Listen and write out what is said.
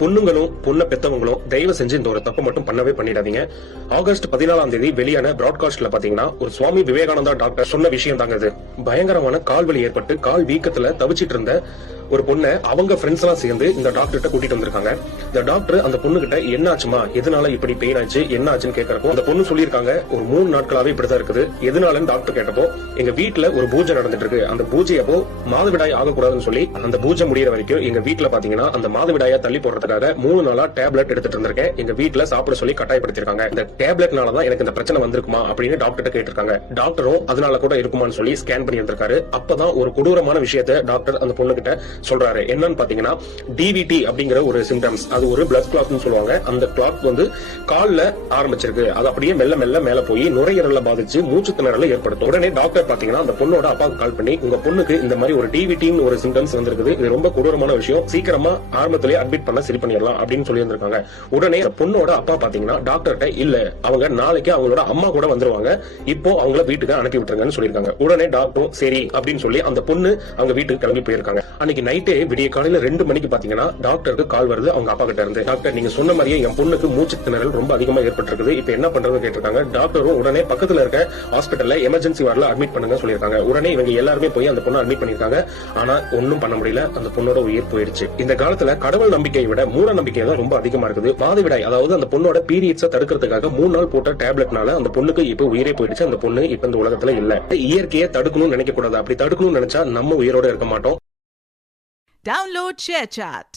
பொண்ணுங்களும் பொண்ணை பெத்தவங்களும் தயவு செஞ்சு இந்த ஒரு தப்பு மட்டும் பண்ணவே பண்ணிடாதீங்க. ஆகஸ்ட் 14ஆம் தேதி வெளியான பிராட்காஸ்ட்ல பாத்தீங்கன்னா ஒரு சுவாமி விவேகானந்தா டாக்டர் சொன்ன விஷயம் தாங்க இது. பயங்கரமான கால்வலி ஏற்பட்டு கால் வீக்கத்துல தவிச்சிட்டு இருந்த ஒரு பொண்ணை அவங்க ஃப்ரெண்ட்ஸ் எல்லாம் சேர்ந்து இந்த டாக்டர்கிட்ட கூட்டிட்டு வந்திருக்காங்க. இந்த டாக்டர் அந்த பொண்ணு கிட்ட என்ன ஆச்சுமா, எதனால இப்படி பெயின் ஆச்சு, என்ன ஆச்சுன்னு கேட்கறப்போ அந்த பொண்ணு சொல்லியிருக்காங்க, ஒரு 3 நாட்களாவே இப்படிதான் இருக்குது. எதனாலன்னு டாக்டர் கேட்டப்போ, எங்க வீட்டுல ஒரு பூஜை நடந்துட்டு இருக்கு, அந்த பூஜை அப்போ மாதவிடாய் ஆகக்கூடாதுன்னு சொல்லி அந்த பூஜை முடியற வரைக்கும் எங்க வீட்டுல பாத்தீங்கன்னா அந்த மாதவிடாய தள்ளி போடுறதுக்காக 3 நாளா டேப்லெட் எடுத்துட்டு இருந்திருக்கேன். எங்க வீட்டுல சாப்பிட சொல்லி கட்டாயப்படுத்திருக்காங்க. இந்த டேப்லெட்னாலதான் எனக்கு இந்த பிரச்சனை வந்திருக்குமா அப்படின்னு டாக்டர் கேட்டிருக்காங்க. டாக்டரும் அதனால கூட இருக்குமான்னு சொல்லி ஸ்கேன் பண்ணி இருந்திருக்காரு. அப்பதான் ஒரு கொடூரமான விஷயத்தை டாக்டர் அந்த பொண்ணு கிட்ட சொல்றாரு. என்னன்னு பாத்தீங்கன்னா டிவிடி அப்படிங்கிற ஒரு சிம்டம்ஸ், அது ஒரு பிளட் கிளாட்னு சொல்லுவாங்க. அந்த கிளாட் வந்து கால்ல ஆரம்பிச்சிருக்கு, அது அப்படியே மெல்ல மெல்ல மேல போய் நுரையீரல பாதிச்சு மூச்சு திணறலை ஏற்படுத்தும். உடனே டாக்டர் பாத்தீங்கன்னா அந்த பொண்ணோட அப்பாவுக்கு கால் பண்ணி, உங்க பொண்ணுக்கு இந்த மாதிரி ஒரு டிவிடின்னு ஒரு சிம்டம்ஸ் வந்திருக்குது, இது ரொம்ப கொடூரமான விஷயம், சீக்கிரமா ஆரம்பத்திலேயே அட்மிட் பண்ண சரி பண்ணிடலாம் அப்படின்னு சொல்லி இருந்திருக்காங்க. உடனே பொண்ணோட அப்பா பாத்தீங்கன்னா டாக்டர்கிட்ட, இல்ல அவங்க நாளைக்கு அவங்களோட அம்மா கூட வந்துருவாங்க, இப்போ அவங்கள வீட்டுக்கு அனுப்பி விட்டுருங்கன்னு சொல்லியிருக்காங்க. உடனே டாக்டர் சரி அப்படின்னு சொல்லி அந்த பொண்ணு அவங்க வீட்டுக்கு கிளம்பி போயிருக்காங்க. அன்னைக்கு நைட்டே விடிய காலையில 2 மணிக்கு பாத்தீங்கன்னா டாக்டருக்கு கால் வருது அவங்க அப்பா கிட்ட இருந்து. டாக்டர், நீங்க சொன்ன மாதிரியே என் பொண்ணுக்கு மூச்சு திணறல் ரொம்ப அதிகமா ஏற்பட்டிருக்குது, இப்ப என்ன பண்றதுன்னு கேட்டிருக்காங்க. டாக்டரும் உடனே பக்கத்துல இருக்க ஹாஸ்பிட்டல்ல எமர்ஜென்சி வார்டுல அட்மிட் பண்ணுங்க சொல்லிருக்காங்க. உடனே இவங்க எல்லாருமே போய் அந்த பொண்ணை அட்மிட் பண்ணிருக்காங்க. ஆனா ஒன்னும் பண்ண முடியல, அந்த பொண்ணோட உயிர் போயிடுச்சு. இந்த காலத்துல கடவுள் நம்பிக்கையை விட மூட நம்பிக்கை தான் ரொம்ப அதிகமா இருக்குது. மாதவிடாய் அதாவது அந்த பொண்ணோட பீரியட்ஸை தடுக்கிறதுக்காக 3 நாள் போட்ட டேப்லெட்னால அந்த பொண்ணுக்கு இப்ப உயிரே போயிடுச்சு. அந்த பொண்ணு இப்ப இந்த உலகத்துல இல்ல. இயற்கையை தடுக்கணும்னு நினைக்க கூடாது. அப்படி தடுக்கணும்னு நினைச்சா நம்ம உயிரோட இருக்க மாட்டோம். Download ShareChat.